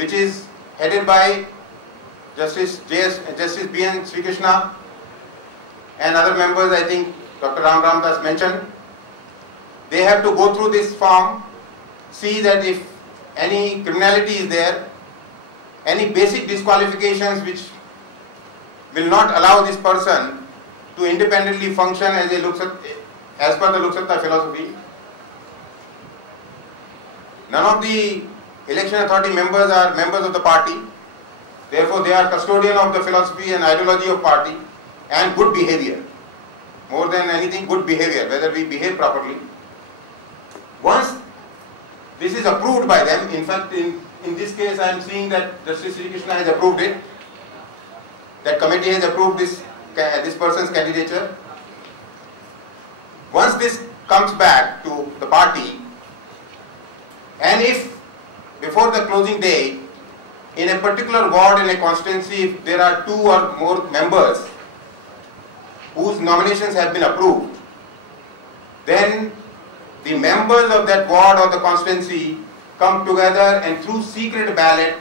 which is headed by Justice B.N. Sri Krishna and other members. I think Dr. Ram Das mentioned. They have to go through this form, see that if any criminality is there, any basic disqualifications which will not allow this person to independently function as per the Lok Satta philosophy. None of the election authority members are members of the party. Therefore, they are custodian of the philosophy and ideology of party and good behavior. More than anything, good behavior, whether we behave properly. Once this is approved by them, in fact, in this case, I am seeing that Justice Sri Krishna has approved it. That committee has approved this person's candidature. Once this comes back to the party, and if before the closing day, in a particular ward in a constituency, if there are 2 or more members whose nominations have been approved, then the members of that ward or the constituency come together and through secret ballot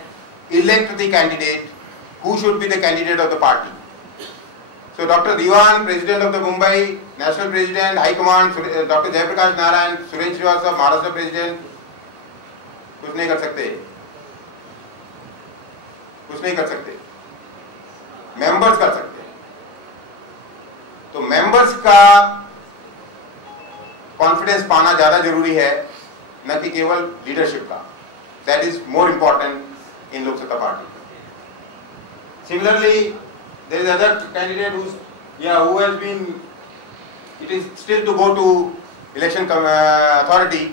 elect the candidate who should be the candidate of the party. So Dr. Diwan, President of the Mumbai, National President, High Command, Dr. Jayaprakash Narayan, Suren Srivastava, Maharashtra President, कुछ नहीं कर सकते, members कर सकते हैं. तो members का confidence पाना ज्यादा जरूरी है, न कि केवल लीडरशिप का. That is more important in लोक सत्ता party. Similarly, there is other candidate who has been, it is still to go to election authority.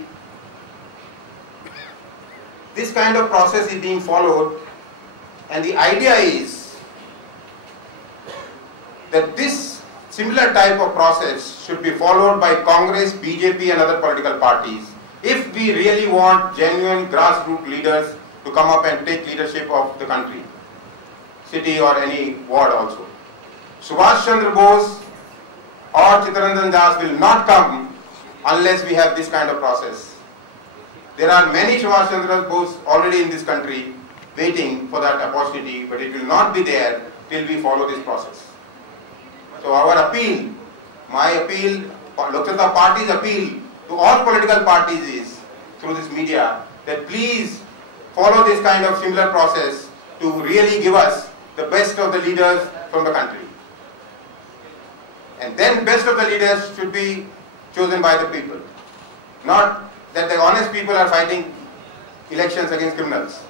This kind of process is being followed, and the idea is that this similar type of process should be followed by Congress, BJP and other political parties if we really want genuine grassroots leaders to come up and take leadership of the country, city or any ward also. Subhash Chandra Bose or Chittaranjan Das will not come unless we have this kind of process. There are many Subhash Chandra Bose already in this country waiting for that opportunity, but it will not be there till we follow this process. So our appeal, my appeal, Lok Satta Party's appeal to all political parties is, through this media, that please follow this kind of similar process to really give us the best of the leaders from the country. And then best of the leaders should be chosen by the people. Not that the honest people are fighting elections against criminals.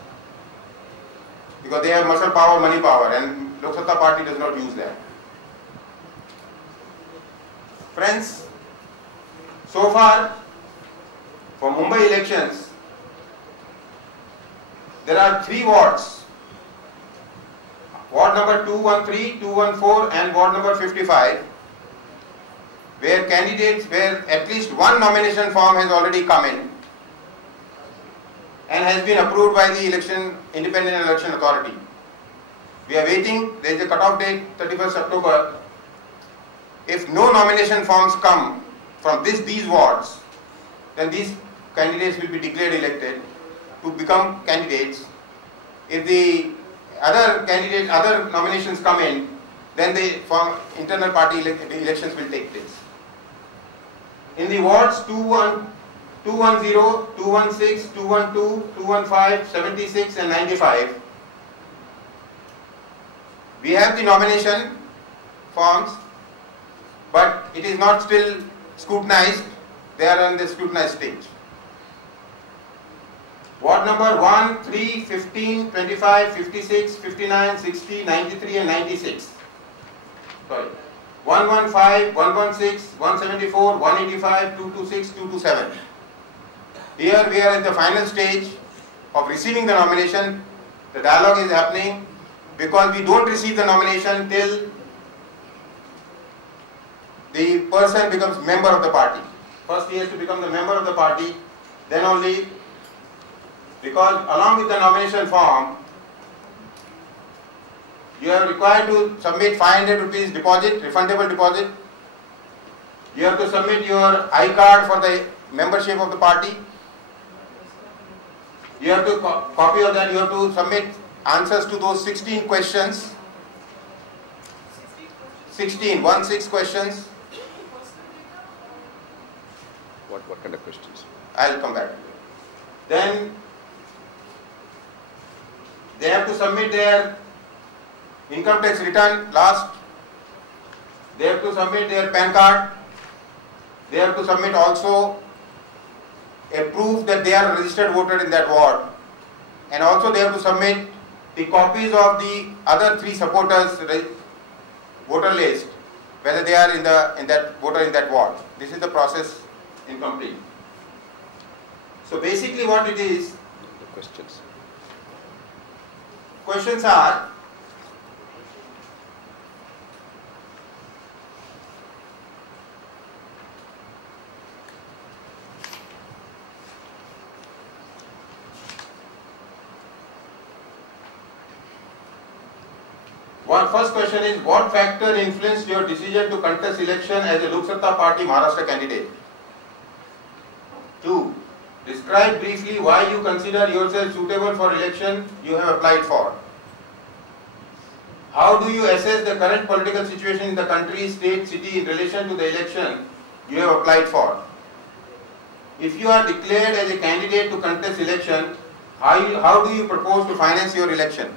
Because they have muscle power, money power, and Lok Satta Party does not use that. Friends, so far for Mumbai elections, there are 3 wards. Ward number 213, 214 and ward number 55, where at least one nomination form has already come in and has been approved by the Independent Election Authority. We are waiting. There is a cut-off date, 31st October. If no nomination forms come from these wards, then these candidates will be declared elected to become candidates. If the other nominations come in, then the internal party elections will take place. In the wards 210, 216, 212, 215, 76 and 95, we have the nomination forms, but it is not still scrutinized. They are on the scrutinized stage. Ward number 1, 3, 15, 25, 56, 59, 60, 93 and 96. Sorry. 115, 116, 174, 185, 226, 227. Here we are at the final stage of receiving the nomination. The dialogue is happening because we don't receive the nomination till the person becomes member of the party. First he has to become the member of the party, then only, because along with the nomination form, you are required to submit 500 rupees deposit, refundable deposit. You have to submit your I card for the membership of the party. You have to copy of that. You have to submit answers to those 16 questions. 16 questions. What kind of questions? I'll come back to you. Then they have to submit their income tax return last. They have to submit their PAN card. They have to submit also a proof that they are a registered voter in that ward. And also they have to submit the copies of the other 3 supporters voter list, whether they are in that voter in that ward. This is the process incomplete. So basically what it is, The questions. questions are, first question is, what factor influenced your decision to contest election as a Lok Satta Party Maharashtra candidate? 2. Describe briefly why you consider yourself suitable for election you have applied for. How do you assess the current political situation in the country, state, city in relation to the election you have applied for? If you are declared as a candidate to contest election, how do you propose to finance your election?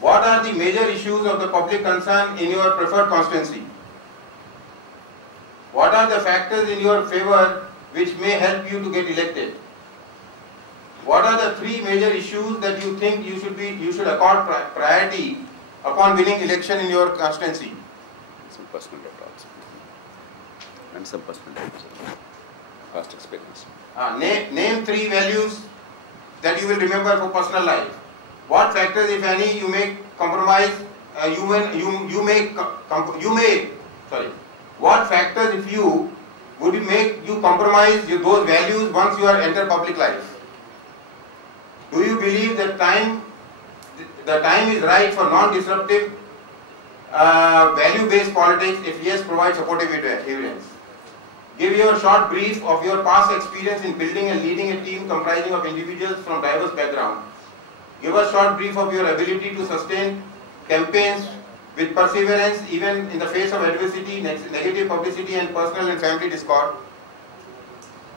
What are the major issues of the public concern in your preferred constituency? What are the factors in your favor which may help you to get elected? What are the 3 major issues that you think you should accord priority upon winning election in your constituency? Some personal data also. And some personal data. Past experience. Name 3 values that you will remember for personal life. What factors, if any, you may compromise? What factors, if you would make you compromise those values once you are enter public life? Do you believe that the time is right for non-disruptive, value-based politics? If yes, provide supportive evidence. Give your short brief of your past experience in building and leading a team comprising of individuals from diverse backgrounds. Give a short brief of your ability to sustain campaigns with perseverance even in the face of adversity, negative publicity and personal and family discord.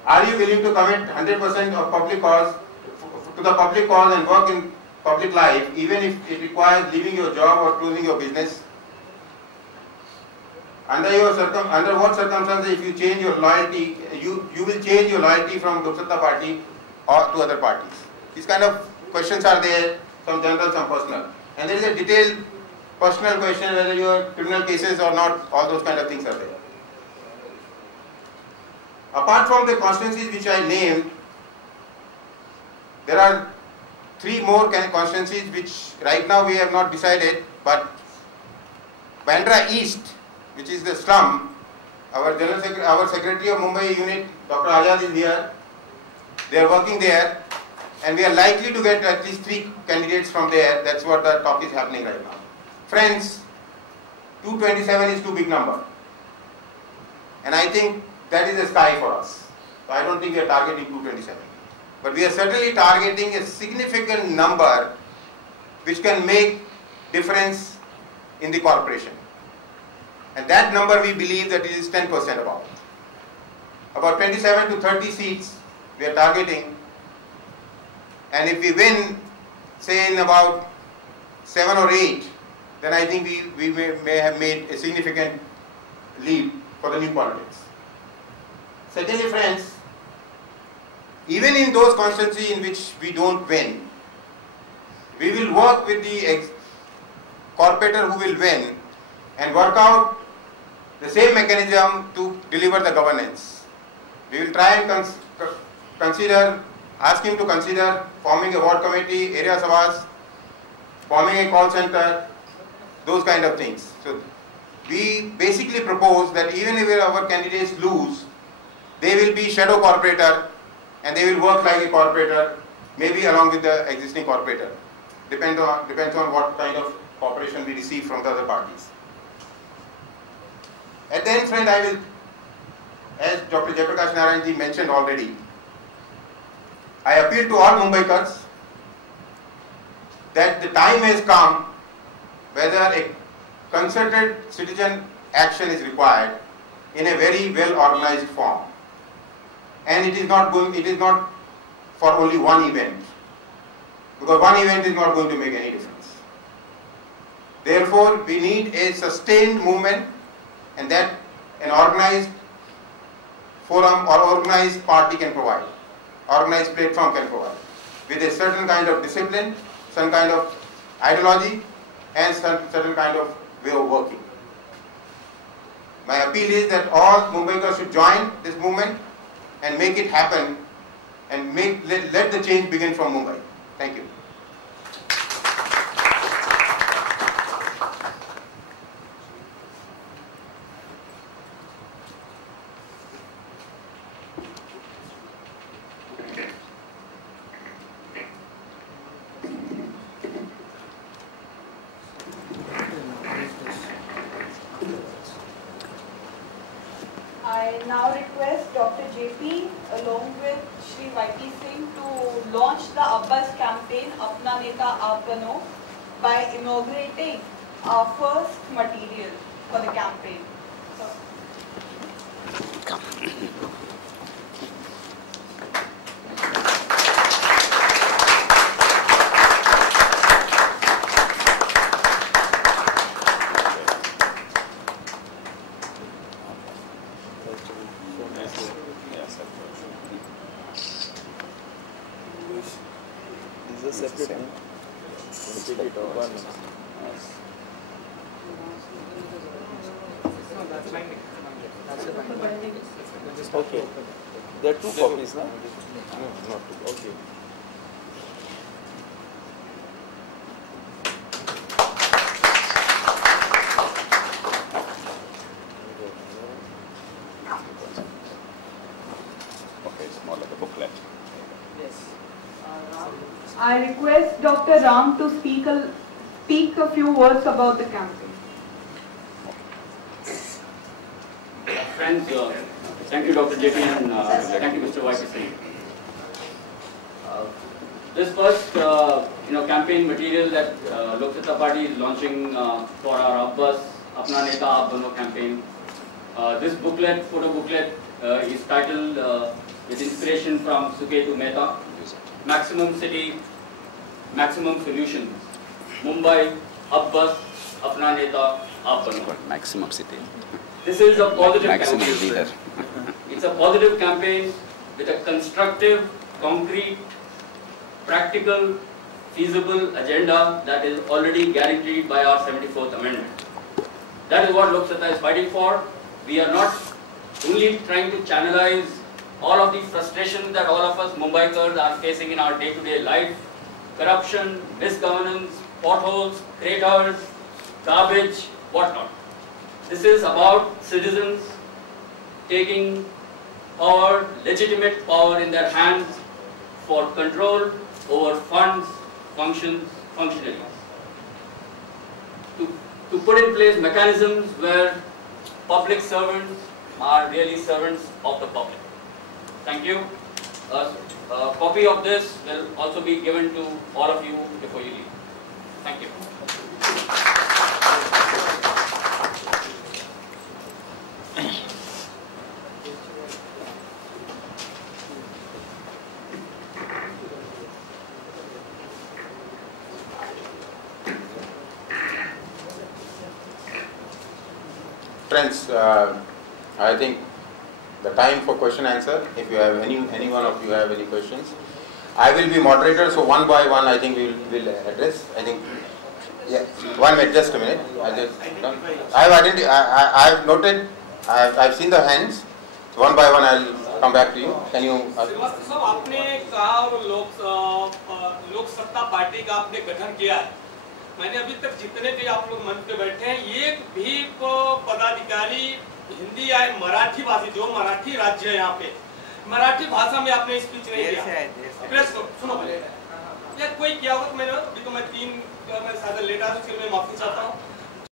Are you willing to commit 100% of public cause to the public cause and work in public life even if it requires leaving your job or closing your business? Under what circumstances, if you change your loyalty, you will change your loyalty from Lok Satta Party or to other parties? These kind of questions are there, some general, some personal. And there is a detailed personal question whether you have criminal cases or not, all those kind of things are there. Apart from the constituencies which I named, there are 3 more constituencies which right now we have not decided, but Bandra East, which is the slum, our Secretary of Mumbai unit, Dr. Azad is here, they are working there. And we are likely to get at least 3 candidates from there. That's what the talk is happening right now. Friends, 227 is too big number. And I think that is the sky for us. So I don't think we are targeting 227. But we are certainly targeting a significant number which can make difference in the corporation. And that number we believe that it is 10% about. About 27 to 30 seats we are targeting. And if we win, say in about 7 or 8, then I think we may have made a significant lead for the new politics. Secondly, friends, even in those constituencies in which we don't win, we will work with the corporator who will win and work out the same mechanism to deliver the governance. We will try and ask him to consider forming a ward committee, area sabhas, forming a call center, those kind of things. So we basically propose that even if our candidates lose, they will be shadow corporator and they will work like a corporator, maybe along with the existing corporator. Depends on what kind of cooperation we receive from the other parties. At the end, friend, I will, as Dr. Jayaprakash Narayan ji mentioned already, I appeal to all Mumbaikars that the time has come whether a concerted citizen action is required in a very well organized form, and it is not for only one event, because one event is not going to make any difference. Therefore, we need a sustained movement, and that an organized forum or organized party can provide, organized platform can provide, with a certain kind of discipline, some kind of ideology, and certain kind of way of working. My appeal is that all Mumbaikars should join this movement and make it happen, and let the change begin from Mumbai. Thank you. I now request Dr. JP along with Shri YP Singh to launch the Abbas campaign Apna Neta Aap Bano by inaugurating our first material for the campaign. Okay. There are two copies, no? No, not two. Okay. Okay, it's more like a booklet. Yes. I request Dr. Ram to speak a few words about the campaign. Friends, thank you Dr. JP and thank you Mr. YP Singh. This first campaign material that Lok Satta Party is launching for our Abbas Apna Neta Aap Bano campaign. This booklet, photo booklet, is titled with inspiration from Suketu Mehta, Maximum City, Maximum Solutions, Mumbai, Abbas Apna Neta Aap Bano. Maximum City. This is a positive Maximum campaign. leader. It's a positive campaign with a constructive, concrete, practical, feasible agenda that is already guaranteed by our 74th Amendment. That is what Lok Satta is fighting for. We are not only trying to channelize all of the frustration that all of us Mumbaikars are facing in our day-to-day life, corruption, misgovernance, potholes, craters, garbage, whatnot. This is about citizens taking power, legitimate power in their hands for control over funds, functions, functionaries. To put in place mechanisms where public servants are really servants of the public. Thank you. A copy of this will also be given to all of you before you leave. Thank you. Friends, I think the time for question answer, if you have any one of you have any questions. I will be moderator, so one by one I think we will address. I think, yeah, 1 minute, just a minute. I have noted, I've seen the hands, so one by one I'll come back to you. Can you? Srivastava साहब, आपने कहा और लोक सत्ता party का आपने गठन किया है। मैंने अभी तक जितने भी आप लोग मंच पे बैठे हैं, एक भी पदाधिकारी हिंदी या मराठी भाषी, जो मराठी राज्य है यहाँ पे, मराठी भाषा में आपने स्पीच नहीं किया। प्रेस को सुनो, या कोई किया हो तो मैं 3 मैं शायद लेट आ, उसके लिए मैं माफी चाहता हूँ।